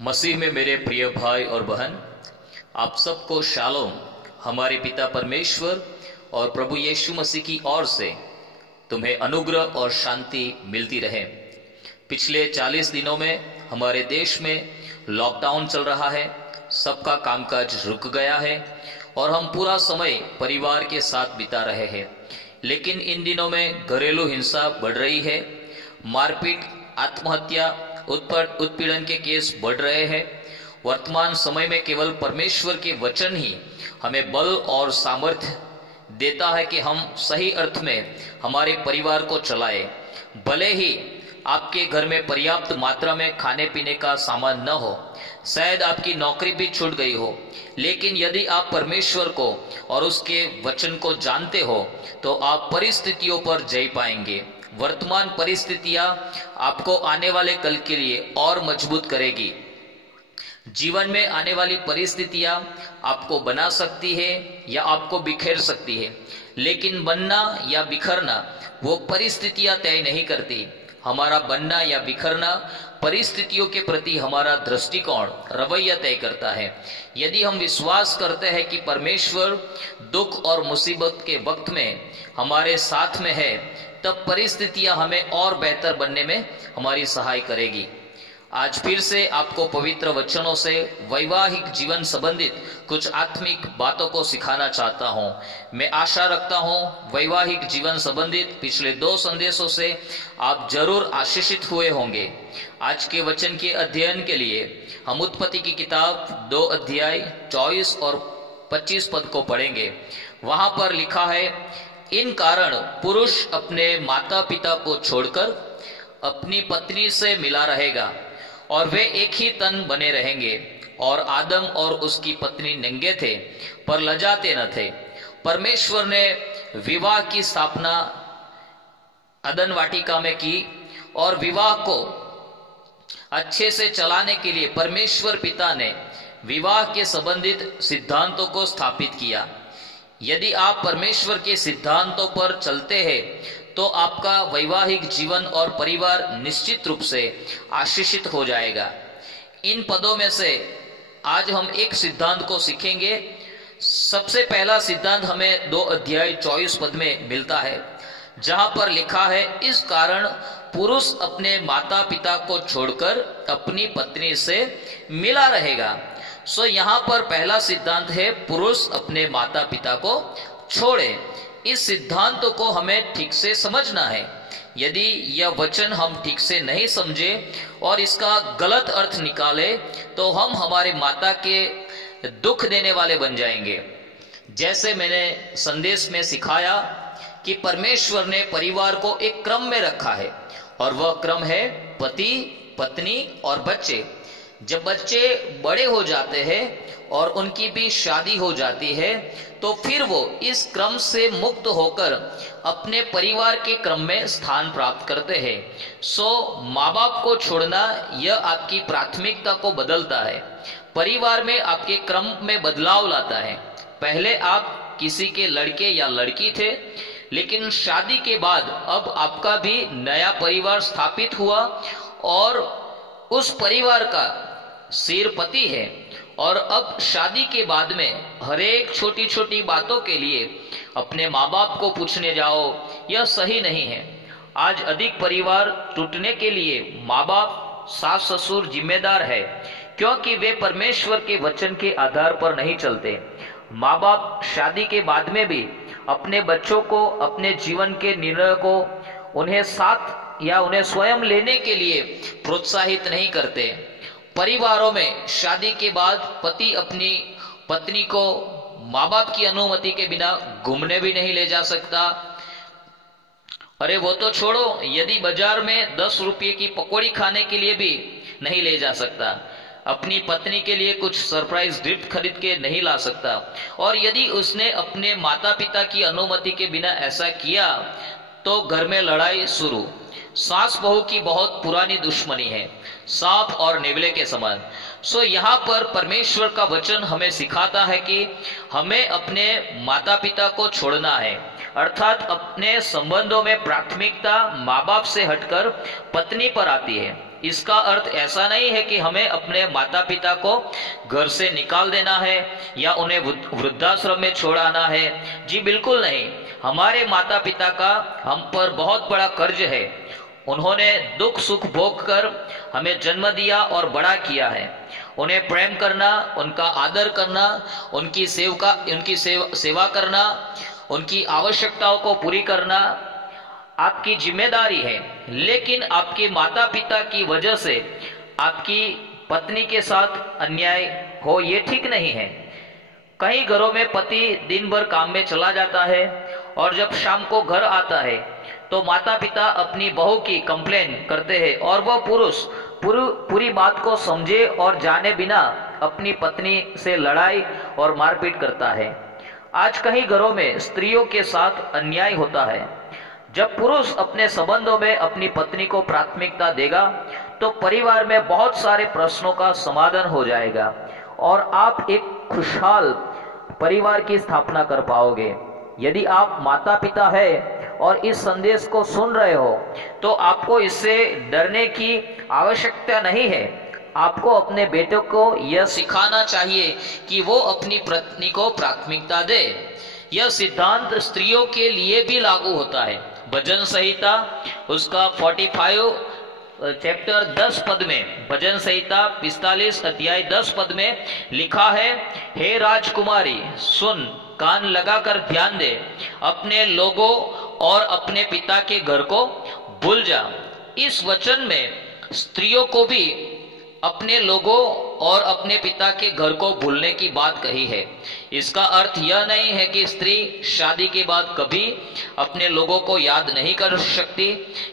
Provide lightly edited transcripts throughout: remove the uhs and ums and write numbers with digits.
मसीह में मेरे प्रिय भाई और बहन, आप सबको शालोम। हमारे पिता परमेश्वर और प्रभु यीशु मसीह की ओर से तुम्हें अनुग्रह और शांति मिलती रहे। पिछले 40 दिनों में हमारे देश में लॉकडाउन चल रहा है, सबका कामकाज रुक गया है और हम पूरा समय परिवार के साथ बिता रहे हैं। लेकिन इन दिनों में घरेलू हिंसा बढ़ रही है, मारपीट, आत्महत्या, उत्पीड़न के केस बढ़ रहे हैं। वर्तमान समय में केवल परमेश्वर के वचन ही हमें बल और सामर्थ्य देता है कि हम सही अर्थ में हमारे परिवार को चलाएं। भले ही आपके घर में पर्याप्त मात्रा में खाने पीने का सामान न हो, शायद आपकी नौकरी भी छूट गई हो, लेकिन यदि आप परमेश्वर को और उसके वचन को जानते हो तो आप परिस्थितियों पर जय पाएंगे। वर्तमान परिस्थितियां आपको आने वाले कल के लिए और मजबूत करेगी। जीवन में आने वाली परिस्थितियां आपको बना सकती है या आपको बिखेर सकती है, लेकिन बनना या बिखरना वो परिस्थितियां तय नहीं करती। हमारा बनना या बिखरना परिस्थितियों के प्रति हमारा दृष्टिकोण, रवैया तय करता है। यदि हम विश्वास करते हैं कि परमेश्वर दुख और मुसीबत के वक्त में हमारे साथ में है, तब परिस्थितियां हमें और बेहतर बनने में हमारी सहाय करेगी। आज फिर से आपको पवित्र वचनों से वैवाहिक जीवन संबंधित कुछ आत्मिक बातों को सिखाना चाहता हूं। मैं आशा रखता हूं वैवाहिक जीवन संबंधित पिछले 2 संदेशों से आप जरूर आशीषित हुए होंगे। आज के वचन के अध्ययन के लिए हम उत्पत्ति की किताब 2 अध्याय 24 और 25 पद को पढ़ेंगे। वहां पर लिखा है, इन कारण पुरुष अपने माता पिता को छोड़कर अपनी पत्नी से मिला रहेगा और वे एक ही तन बने रहेंगे। और आदम और उसकी पत्नी नंगे थे पर लजाते न थे। परमेश्वर ने विवाह की स्थापना अदन वाटिका में की और विवाह को अच्छे से चलाने के लिए परमेश्वर पिता ने विवाह के संबंधित सिद्धांतों को स्थापित किया। यदि आप परमेश्वर के सिद्धांतों पर चलते हैं तो आपका वैवाहिक जीवन और परिवार निश्चित रूप से आशीषित हो जाएगा। इन पदों में से आज हम एक सिद्धांत को सीखेंगे। सबसे पहला सिद्धांत हमें 2 अध्याय 24 पद में मिलता है, जहां पर लिखा है, इस कारण पुरुष अपने माता पिता को छोड़कर अपनी पत्नी से मिला रहेगा। यहाँ पर पहला सिद्धांत है, पुरुष अपने माता पिता को छोड़े। इस सिद्धांत को हमें ठीक से समझना है। यदि यह वचन हम ठीक से नहीं समझे और इसका गलत अर्थ निकाले तो हम हमारे माता के दुख देने वाले बन जाएंगे। जैसे मैंने संदेश में सिखाया कि परमेश्वर ने परिवार को एक क्रम में रखा है और वह क्रम है पति, पत्नी और बच्चे। जब बच्चे बड़े हो जाते हैं और उनकी भी शादी हो जाती है तो फिर वो इस क्रम से मुक्त होकर अपने परिवार के क्रम में स्थान प्राप्त करते हैं। माँ बाप को छोड़ना यह आपकी प्राथमिकता को बदलता है, परिवार में आपके क्रम में बदलाव लाता है। पहले आप किसी के लड़के या लड़की थे, लेकिन शादी के बाद अब आपका भी नया परिवार स्थापित हुआ और उस परिवार का सिर पति है। और अब शादी के बाद में हरेक छोटी छोटी बातों के लिए अपने माँ बाप को पूछने जाओ, यह सही नहीं है। आज अधिक परिवार टूटने के लिए माँ बाप, सास ससुर जिम्मेदार है, क्योंकि वे परमेश्वर के वचन के आधार पर नहीं चलते। माँ बाप शादी के बाद में भी अपने बच्चों को अपने जीवन के निर्णय को उन्हें साथ या उन्हें स्वयं लेने के लिए प्रोत्साहित नहीं करते। परिवारों में शादी के बाद पति अपनी पत्नी को माँ बाप की अनुमति के बिना घूमने भी नहीं ले जा सकता। अरे वो तो छोड़ो, यदि बाजार में 10 रुपये की पकौड़ी खाने के लिए भी नहीं ले जा सकता। अपनी पत्नी के लिए कुछ सरप्राइज गिफ्ट खरीद के नहीं ला सकता। और यदि उसने अपने माता पिता की अनुमति के बिना ऐसा किया तो घर में लड़ाई शुरू। सास बहू की बहुत पुरानी दुश्मनी है, सांप और नेवले के समान। यहाँ पर परमेश्वर का वचन हमें सिखाता है कि हमें अपने माता पिता को छोड़ना है, अर्थात अपने संबंधों में प्राथमिकता माँ बाप से हटकर पत्नी पर आती है। इसका अर्थ ऐसा नहीं है कि हमें अपने माता पिता को घर से निकाल देना है या उन्हें वृद्धाश्रम में छोड़ाना है। जी बिल्कुल नहीं। हमारे माता पिता का हम पर बहुत बड़ा कर्ज है। उन्होंने दुख सुख भोग कर हमें जन्म दिया और बड़ा किया है। उन्हें प्रेम करना, उनका आदर करना, उनकी सेवा करना, उनकी आवश्यकताओं को पूरी करना आपकी जिम्मेदारी है। लेकिन आपके माता पिता की वजह से आपकी पत्नी के साथ अन्याय हो, ये ठीक नहीं है। कई घरों में पति दिन भर काम में चला जाता है और जब शाम को घर आता है तो माता पिता अपनी बहू की कंप्लेन करते हैं और वह पुरुष पूरी बात को समझे और जाने बिना अपनी पत्नी से लड़ाई और मारपीट करता है। आज कई घरों में स्त्रियों के साथ अन्याय होता है। जब पुरुष अपने संबंधों में अपनी पत्नी को प्राथमिकता देगा तो परिवार में बहुत सारे प्रश्नों का समाधान हो जाएगा और आप एक खुशहाल परिवार की स्थापना कर पाओगे। यदि आप माता पिता है और इस संदेश को सुन रहे हो तो आपको इससे डरने की आवश्यकता नहीं है। आपको अपने बेटों को यह सिखाना चाहिए कि वो अपनी पत्नी को प्राथमिकता दे। यह सिद्धांत स्त्रियों के लिए भी लागू होता है। भजन संहिता उसका 45 चैप्टर 10 पद में, भजन संहिता 45 अध्याय 10 पद में लिखा है, हे राजकुमारी सुन, कान लगाकर ध्यान दे, अपने लोगों और अपने पिता के घर को भूल जा। इस वचन में स्त्रियों को भी अपने लोगों और अपने पिता के घर को भूलने की बात कही है। इसका अर्थ यह नहीं है कि स्त्री शादी के बाद कभी अपने लोगों को याद नहीं कर सकती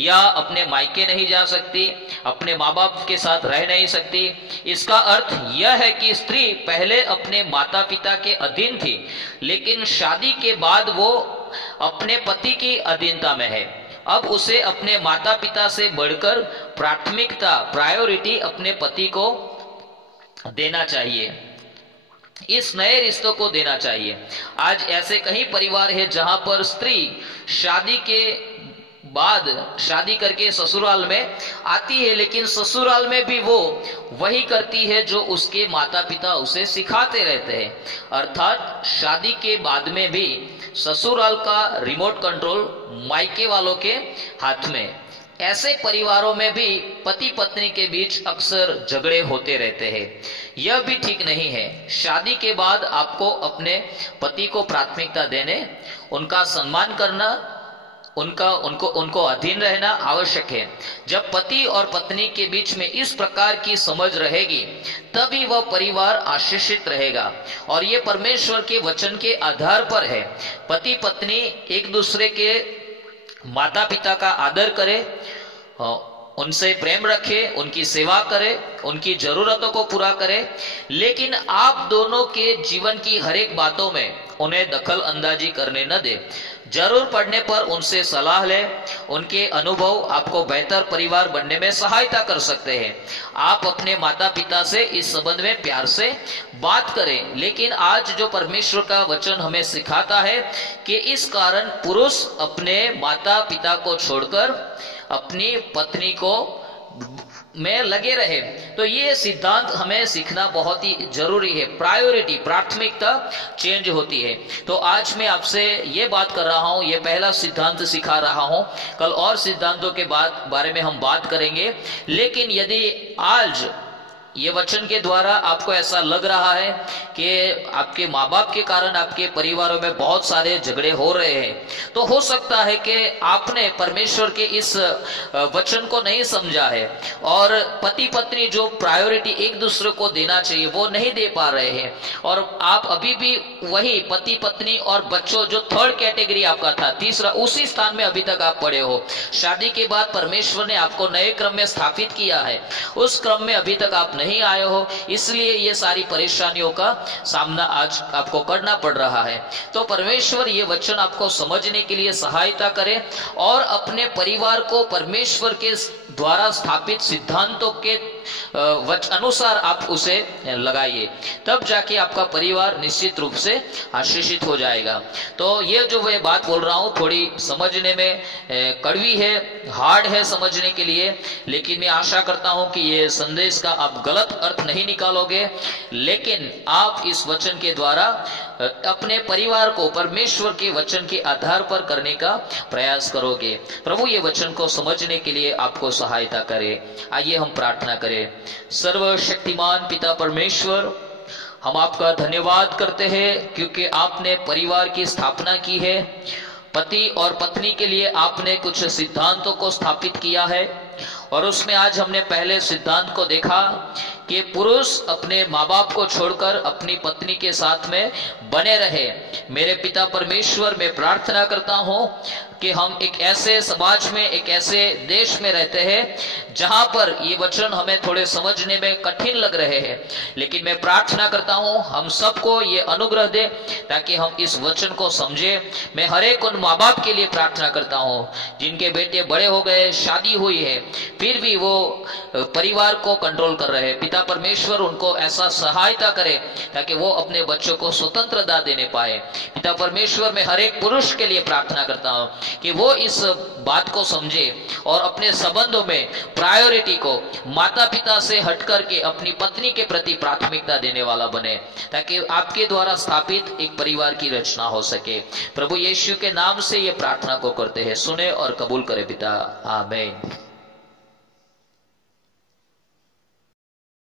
या अपने मायके नहीं जा सकती, अपने माँ बाप के साथ रह नहीं सकती। इसका अर्थ यह है कि स्त्री पहले अपने माता पिता के अधीन थी, लेकिन शादी के बाद वो अपने पति की अधीनता में है। अब उसे अपने माता पिता से बढ़कर प्रायोरिटी अपने पति को देना चाहिए, इस नए रिश्तों को देना चाहिए। आज ऐसे कई परिवार हैं जहां पर स्त्री शादी के बाद शादी करके ससुराल में आती है, लेकिन ससुराल में भी वो वही करती है जो उसके माता पिता उसे सिखाते रहते हैं। अर्थात शादी के बाद में भी ससुराल का रिमोट कंट्रोल मायके वालों के हाथ में। ऐसे परिवारों में भी पति पत्नी के बीच अक्सर झगड़े होते रहते हैं। यह भी ठीक नहीं है। शादी के बाद आपको अपने पति को प्राथमिकता देने, उनका सम्मान करना, उनको अधीन रहना आवश्यक है। जब पति और पत्नी के बीच में इस प्रकार की समझ रहेगी तभी वह परिवार आशीषित रहेगा और ये परमेश्वर के वचन के आधार पर है। पति पत्नी एक दूसरे के माता पिता का आदर करे, उनसे प्रेम रखे, उनकी सेवा करे, उनकी जरूरतों को पूरा करे, लेकिन आप दोनों के जीवन की हर एक बातों में उन्हें दखल अंदाजी करने न दे। जरूर पड़ने पर उनसे सलाह ले। उनके अनुभव आपको बेहतर परिवार बनने में सहायता कर सकते हैं। आप अपने माता पिता से इस संबंध में प्यार से बात करें। लेकिन आज जो परमेश्वर का वचन हमें सिखाता है कि इस कारण पुरुष अपने माता पिता को छोड़कर अपनी पत्नी को में लगे रहे, तो ये सिद्धांत हमें सीखना बहुत ही जरूरी है। प्राथमिकता चेंज होती है। तो आज मैं आपसे ये बात कर रहा हूँ, ये पहला सिद्धांत सिखा रहा हूँ। कल और सिद्धांतों के बारे में हम बात करेंगे। लेकिन यदि आज ये वचन के द्वारा आपको ऐसा लग रहा है कि आपके माँ बाप के कारण आपके परिवारों में बहुत सारे झगड़े हो रहे हैं, तो हो सकता है कि आपने परमेश्वर के इस वचन को नहीं समझा है और पति पत्नी जो प्रायोरिटी एक दूसरे को देना चाहिए वो नहीं दे पा रहे हैं, और आप अभी भी वही पति पत्नी और बच्चों जो थर्ड कैटेगरी आपका था, तीसरा, उसी स्थान में अभी तक आप पड़े हो। शादी के बाद परमेश्वर ने आपको नए क्रम में स्थापित किया है, उस क्रम में अभी तक आप नहीं नहीं आए हो, इसलिए ये सारी परेशानियों का सामना आज आपको करना पड़ रहा है। तो परमेश्वर ये वचन आपको समझने के लिए सहायता करे और अपने परिवार को परमेश्वर के द्वारा स्थापित सिद्धांतों के अनुसार आप उसे लगाइए, तब जाके आपका परिवार निश्चित रूप से आशीषित हो जाएगा। तो ये जो मैं बात बोल रहा हूँ थोड़ी समझने में कड़वी है, हार्ड है समझने के लिए, लेकिन मैं आशा करता हूं कि ये संदेश का आप गलत अर्थ नहीं निकालोगे, लेकिन आप इस वचन के द्वारा अपने परिवार को परमेश्वर के वचन के आधार पर करने का प्रयास करोगे। प्रभु ये वचन को समझने के लिए आपको सहायता करे। आइए हम प्रार्थना करें। सर्वशक्तिमान पिता परमेश्वर, हम आपका धन्यवाद करते हैं क्योंकि आपने परिवार की स्थापना की है। पति और पत्नी के लिए आपने कुछ सिद्धांतों को स्थापित किया है और उसमें आज हमने पहले सिद्धांत को देखा कि पुरुष अपने माँ बाप को छोड़कर अपनी पत्नी के साथ में बने रहे। मेरे पिता परमेश्वर, मैं प्रार्थना करता हूं कि हम एक ऐसे समाज में, एक ऐसे देश में रहते हैं जहां पर ये वचन हमें थोड़े समझने में कठिन लग रहे हैं, लेकिन मैं प्रार्थना करता हूं हम सबको ये अनुग्रह दे ताकि हम इस वचन को समझे। मैं हर एक उन माँ बाप के लिए प्रार्थना करता हूं जिनके बेटे बड़े हो गए, शादी हुई है, फिर भी वो परिवार को कंट्रोल कर रहे हैं। पिता परमेश्वर उनको ऐसा सहायता करे ताकि वो अपने बच्चों को स्वतंत्रता देने पाए। पिता परमेश्वर, मैं हर एक पुरुष के लिए प्रार्थना करता हूं कि वो इस बात को समझे और अपने संबंधों में प्रायोरिटी को माता पिता से हट करके अपनी पत्नी के प्रति प्राथमिकता देने वाला बने, ताकि आपके द्वारा स्थापित एक परिवार की रचना हो सके। प्रभु यीशु के नाम से ये प्रार्थना को करते हैं, सुने और कबूल करे पिता, आमीन।